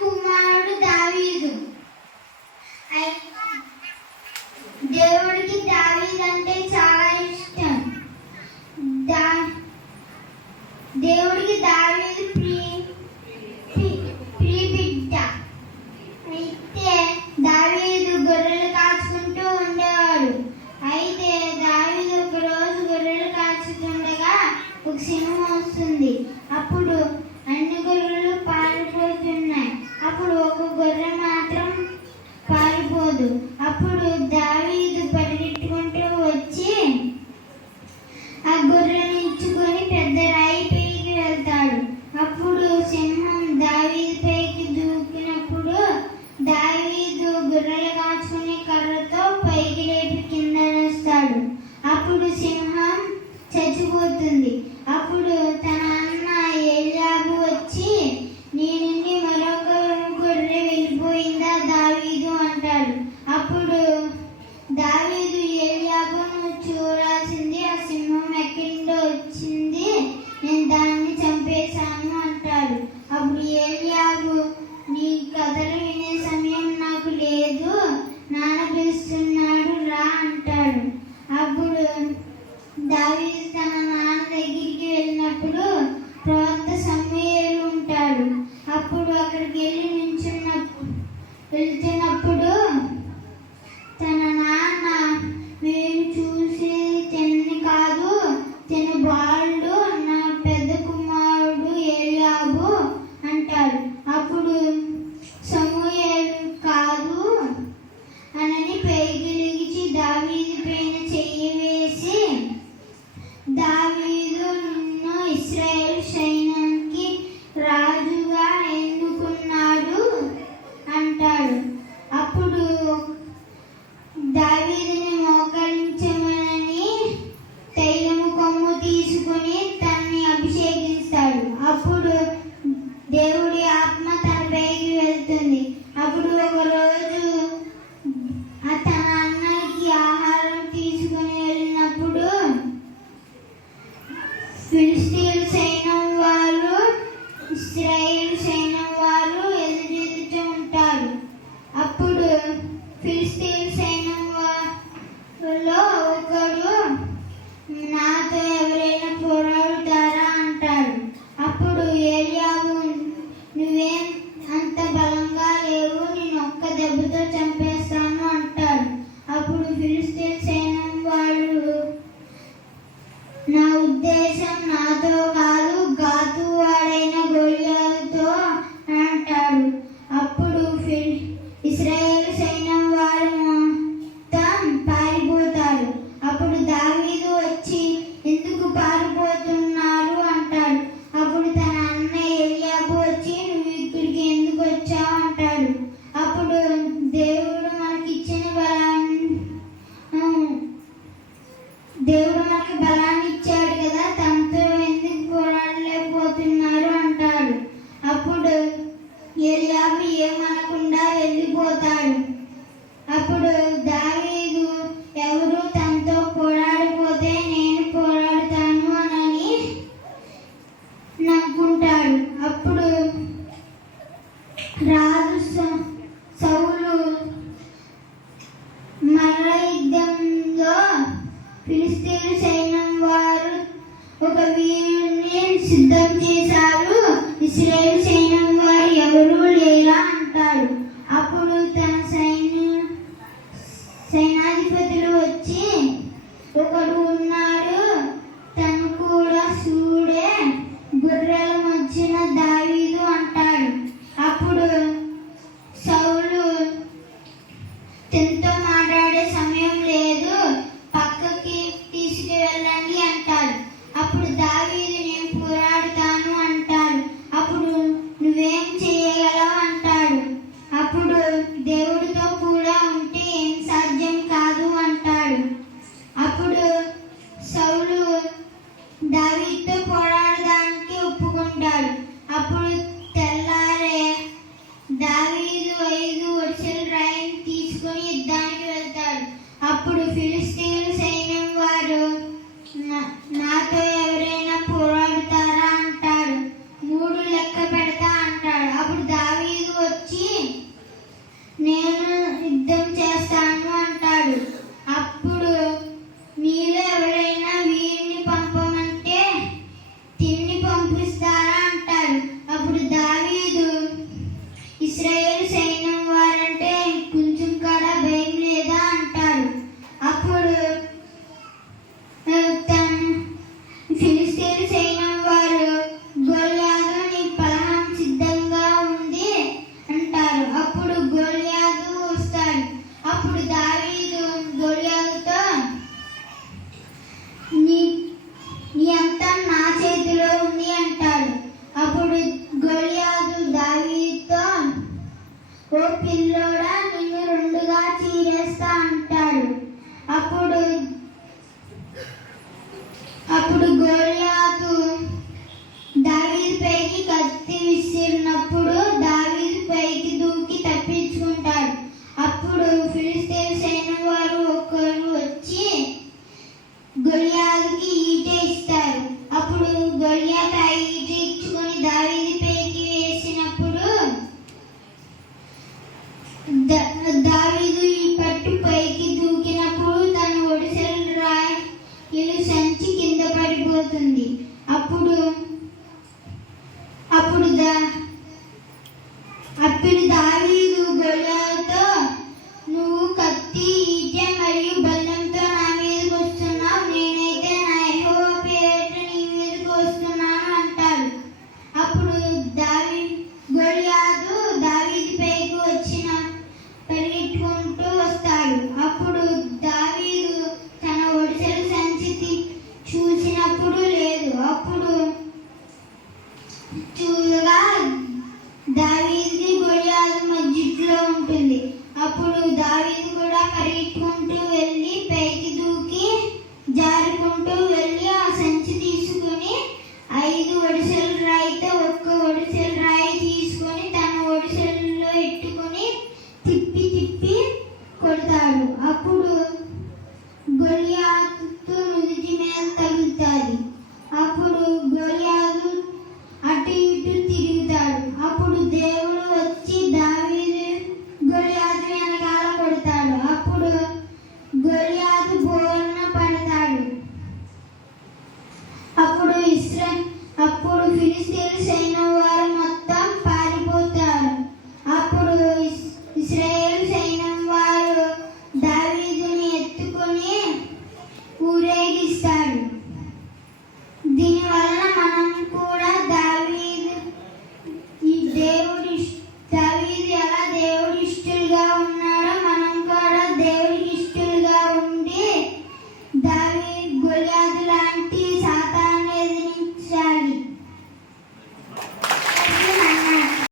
కుమారుడు దావీదు. దేవుడికి దావీదు అంటే చాలా ఇష్టం. దేవుడికి దావీదు ప్రియ బిడ్డ. అయితే దావీదు గొర్రెలు కాచుకుంటూ ఉండేవాడు. అయితే దావీదు ఒక రోజు గొర్రెలు కాచుతుండగా ఒక సింహం వస్తుంది. అప్పుడు అన్ని గొర్రెలు పారిపోతున్నాయి. అప్పుడు ఒక గొర్రె మాత్రం పారిపోదు. అప్పుడు దావీదు పరిగెట్టుకుంటూ వచ్చి ఆ గొర్రెను ఇచ్చుకొని పెద్ద రాయి పైకి వెళ్తాడు. అప్పుడు సింహం దావీదు పైకి దూకినప్పుడు దావీదు గొర్రెలు కాచుకునే కర్రతో పైకి లేపి కింద వేస్తాడు. అప్పుడు సింహం చచ్చిపోతుంది. అప్పుడు తన అన్న ఏలీయాబు వచ్చి, నీ నుండి మరొక గొర్రె వెళ్ళిపోయిందా దావీదు అంటాడు. అప్పుడు దావీదు ఏలీయాబును చూడాల్సింది, ఆ సింహం ఎక్కడి నుండి వచ్చింది, నేను దాన్ని చంపేశాను అంటాడు. అప్పుడు ఏలీయాబు, నీ కథలు వినే సమయం నాకు లేదు, నాన్న పిలుస్తున్నాడు రా అంటాడు. అప్పుడు దావీదు తన నాన్న దగ్గరికి వెళ్ళినప్పుడు ప్రవక్త సమూయేలు ఉంటాడు. అప్పుడు అక్కడికి వెళ్తున్నప్పుడు తన నాన్న, నేను చూసి తిని కాదు, తిని బాలుడు, నా పెద్ద కుమారుడు ఏలీయాబు అంటాడు. అప్పుడు సమూయేలు కాదు అని పైకి లెగిచి దావీదు పైన చెయ్యి వేసి, దావీదు నిన్ను ఇశ్రాయేలు సైన్యానికి రాజుగా ఎన్నుకున్నాడు అంటాడు. అప్పుడు దావీదుని మోకరించమని తైలము కొమ్ము తీసుకుని తనని అభిషేకిస్తాడు. అప్పుడు దేవుడి ఆత్మ తన పైకి వెళ్తుంది. అప్పుడు ఒక రోజు తన అన్నకి ఆహారం తీసుకుని వెళ్ళినప్పుడు ఫిలిష్తీయుల సైన్యం వారు ఇశ్రాయేలు సైన్యం వారు ఎదురెదుట ఉంటారు. అప్పుడు ఫిలిష్తీయుల సైన్యం వారిలో ఒకడు, నాతో ఎవరైనా పోరాడుతారా అంటాడు. అప్పుడు ఏలీయాబు, నువ్వేం అంత బలంగా లేవు, నేను ఒక్క దెబ్బతో చంపేస్తాను అంటాడు. అప్పుడు ఫిలిష్తీయుల సైన్యం వాడు, నా ఉద్దేశం నాతో కాదు, గాతు వాడైన గొలియాతుతో అంటాడు. అప్పుడు ఇశ్రాయేలు సైన్యం వారు మొత్తం పారిపోతారు. అప్పుడు దావీదు వచ్చి, ఎందుకు పారిపోతున్నారు అంటాడు. అప్పుడు తన అన్న ఏలీయాబు వచ్చి, నువ్వు ఇక్కడికి ఎందుకు వచ్చావు అంటాడు. అప్పుడు దేవుడు మనకి బలాన్ని ఇచ్చాడు కదా, తనతో ఎందుకు పోరాడలేకపోతున్నారు అంటాడు. అప్పుడు ఏలీయాబు ఏమనకుండా వెళ్ళిపోతాడు. అప్పుడు దావీదు, ఎవరు తనతో పోరాడిపోతే నేను పోరాడుతాను అని నమ్ముకుంటాడు. అప్పుడు రాజు సౌలు మరణ యుద్ధంలో ఫిలిష్తీయుల సైన్యం వారు ఒక వీరుని సిద్ధం చేశారు, ఇశ్రాయేలు సైన్యం వారు ఎవరూ లేరా అంటాడు. అప్పుడు తన సైన్యాధిపతులు వచ్చి, ఒకడు ఉన్నాడు, తను కూడా చూడే, గొర్రెల మధ్యన దావీదు అంటాడు. అప్పుడు సౌలు, తనతో మాట్లాడే సమయం లేదు, పక్కకి తీసుకువెళ్ళండి అంటాడు. అప్పుడు దావీదు, నేను పోరాడుతాను అంటాడు. అప్పుడు నువ్వేం చేయగలవు అంటాడు. అప్పుడు దావీదు గొల్లియాతుతో, నువ్వు కత్తి, ఈటె మరియు బల్లంతో నా మీదకు వస్తున్నావు, నేనైతే నా యెహోవా పేరిట నీ మీదకు వస్తున్నాను అంటాడు. అప్పుడు గొల్లియాతు దావీదు పైకి వచ్చిన పరిగెట్టుకుంటూ వస్తాడు. అప్పుడు దావీదు తన ఒడిసెల సంచి చూసినప్పుడు లేదు. అప్పుడు చూడగా దావీదుకి గొల్లియాతు మధ్యలో ఉంటుంది. అప్పుడు దావీదు కూడా పరిగెట్టుకుంటూ వెళ్ళి పైకి దూకి జారుకుంటూ వెళ్ళి ఆ సంచి తీసుకుని 5 ఒడిసెల రాయితో ఒక్క ఒడిసెల రాయి తీసుకొని తన ఒడిసెల్లో ఎట్టుకొని తిప్పి తిప్పి కొడతాడు. అప్పుడు గొల్లియాతు నుదుటి మీద తగులుతుంది. అప్పుడు గొల్లియాతు అటు ఇటు తిరుగుతాడు. అప్పుడు దేవుడు వచ్చి దావీదు గొల్లియాతు వెనకాల కొడతాడు. అప్పుడు గొల్లియాతు బోరున పడతాడు. అప్పుడు ఫిలిష్తీయుల సైన్యం వారు మొత్తం పారిపోతారు. అప్పుడు ఇశ్రాయేలు సైన్యం వారు దావీదుని ఎత్తుకొని ఊరేగిస్తాడు. దీని వలన మనం కూడా ఈ దేవుడు